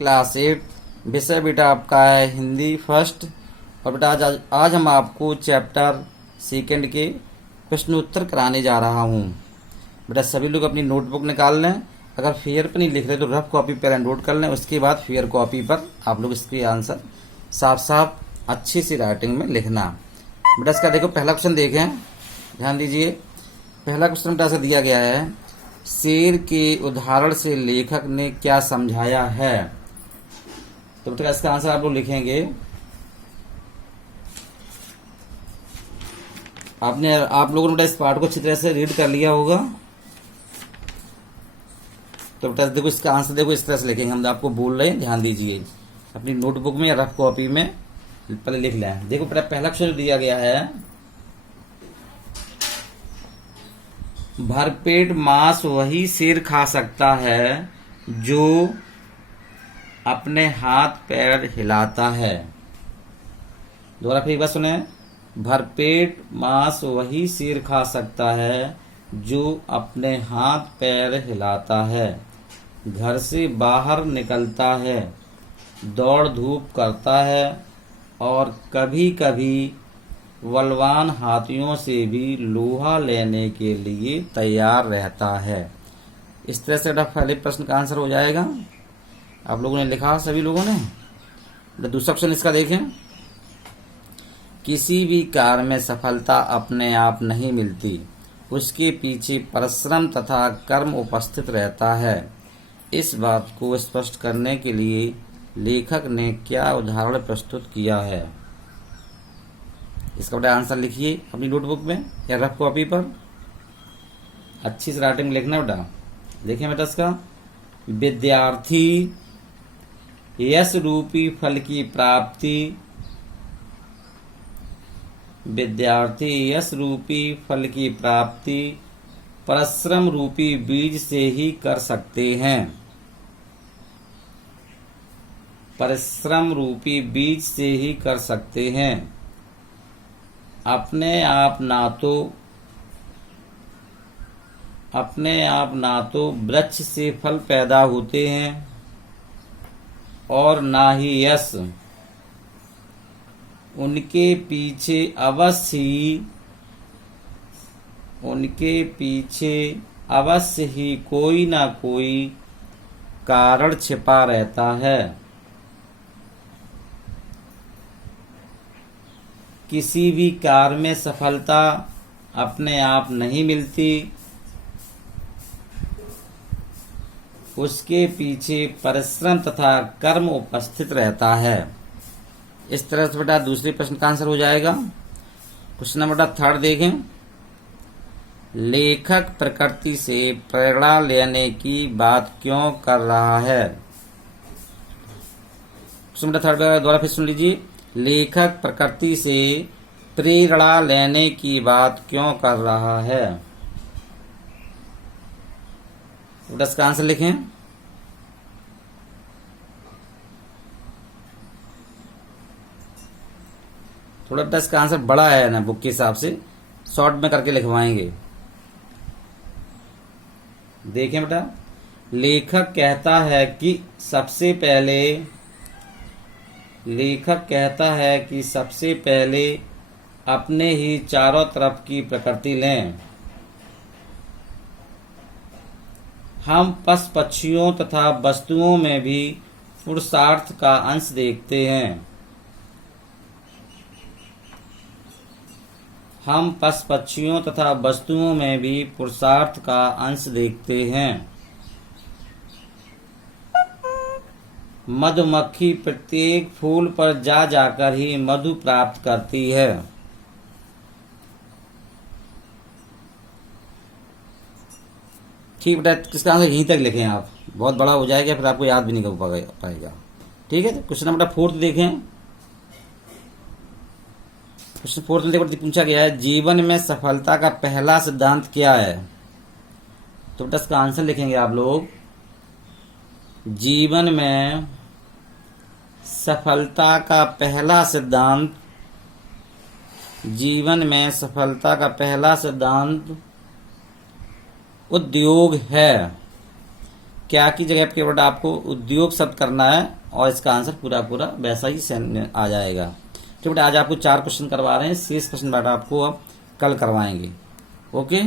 Class 8। विषय बेटा आपका है हिंदी फर्स्ट। और बेटा आज हम आपको चैप्टर सेकंड के प्रश्न उत्तर कराने जा रहा हूँ। बेटा सभी लोग अपनी नोटबुक निकाल लें। अगर फेयर पर नहीं लिख रहे तो रफ कॉपी पर नोट कर लें, उसके बाद फेयर कॉपी पर आप लोग इसके आंसर साफ साफ अच्छी सी राइटिंग में लिखना। बेटा इसका देखो पहला क्वेश्चन देखें, ध्यान दीजिए। पहला क्वेश्चन बेटा ऐसा दिया गया है, शेर के उदाहरण से लेखक ने क्या समझाया है। तो बेटा इसका आंसर आप लोग लिखेंगे। आप लोगों ने बेटा इस पार्ट को अच्छी तरह से रीड कर लिया होगा। तो बेटा देखो इसका आंसर देखो इस तरह से लिखेंगे, हम आपको बोल रहे हैं, ध्यान दीजिए। अपनी नोटबुक में या रफ कॉपी में पहले लिख लें। देखो बेटा पहला क्वेश्चन दिया गया है, भरपेट मांस वही शेर खा सकता है जो अपने हाथ पैर हिलाता है। दोबारा फिर एक बार सुने, भरपेट मांस वही शेर खा सकता है जो अपने हाथ पैर हिलाता है, घर से बाहर निकलता है, दौड़ धूप करता है और कभी कभी बलवान हाथियों से भी लोहा लेने के लिए तैयार रहता है। इस तरह से पहले प्रश्न का आंसर हो जाएगा। आप लोगों ने लिखा सभी लोगों ने। दूसरा क्वेश्चन इसका देखें, किसी भी कार्य में सफलता अपने आप नहीं मिलती, उसके पीछे परिश्रम तथा कर्म उपस्थित रहता है। इस बात को स्पष्ट करने के लिए लेखक ने क्या उदाहरण प्रस्तुत किया है। इसका बेटा आंसर लिखिए अपनी नोटबुक में या रफ कॉपी पर, अच्छी से राइटिंग में लिखना बेटा। देखिए बेटा इसका, विद्यार्थी यश रूपी फल की प्राप्ति, विद्यार्थी यश रूपी फल की प्राप्ति परिश्रम रूपी बीज से ही कर सकते हैं। परिश्रम रूपी बीज से ही कर सकते हैं। अपने आप ना तो वृक्ष से फल पैदा होते हैं और ना ही यश, उनके पीछे अवश्य ही कोई ना कोई कारण छिपा रहता है। किसी भी कार्य में सफलता अपने आप नहीं मिलती, उसके पीछे परिश्रम तथा कर्म उपस्थित रहता है। इस तरह से बेटा दूसरे प्रश्न का आंसर हो जाएगा। क्वेश्चन नंबर 3 देखें, लेखक प्रकृति से प्रेरणा लेने की बात क्यों कर रहा है। क्वेश्चन नंबर 3 दोबारा फिर सुन लीजिए, लेखक प्रकृति से प्रेरणा लेने की बात क्यों कर रहा है। इसका आंसर लिखें। थोड़ा बेटा इसका आंसर बड़ा है ना, बुक के हिसाब से शॉर्ट में करके लिखवाएंगे। देखें बेटा, लेखक कहता है कि सबसे पहले अपने ही चारों तरफ की प्रकृति लें। हम पशु पक्षियों तथा वस्तुओं में भी पुरुषार्थ का अंश देखते हैं। हम पशु पक्षियों तथा वस्तुओं में भी पुरुषार्थ का अंश देखते हैं। मधुमक्खी प्रत्येक फूल पर जा जाकर ही मधु प्राप्त करती है। ठीक बेटा, किसका आंसर यहीं तक लिखें आप, बहुत बड़ा हो जाएगा फिर आपको याद भी नहीं कर पाएगा। ठीक है, क्वेश्चन नंबर 4 देखें। क्वेश्चन 4 में देखो पूछा गया है, जीवन में सफलता का पहला सिद्धांत क्या है। तो बेटा इसका आंसर लिखेंगे आप लोग, जीवन में सफलता का पहला सिद्धांत उद्योग है। क्या की जगह पे केवल आपको उद्योग शब्द करना है और इसका आंसर पूरा पूरा वैसा ही आ जाएगा। ठीक बेटा, आज आपको 4 क्वेश्चन करवा रहे हैं, शेष क्वेश्चन बेटा आपको अब कल करवाएंगे। ओके।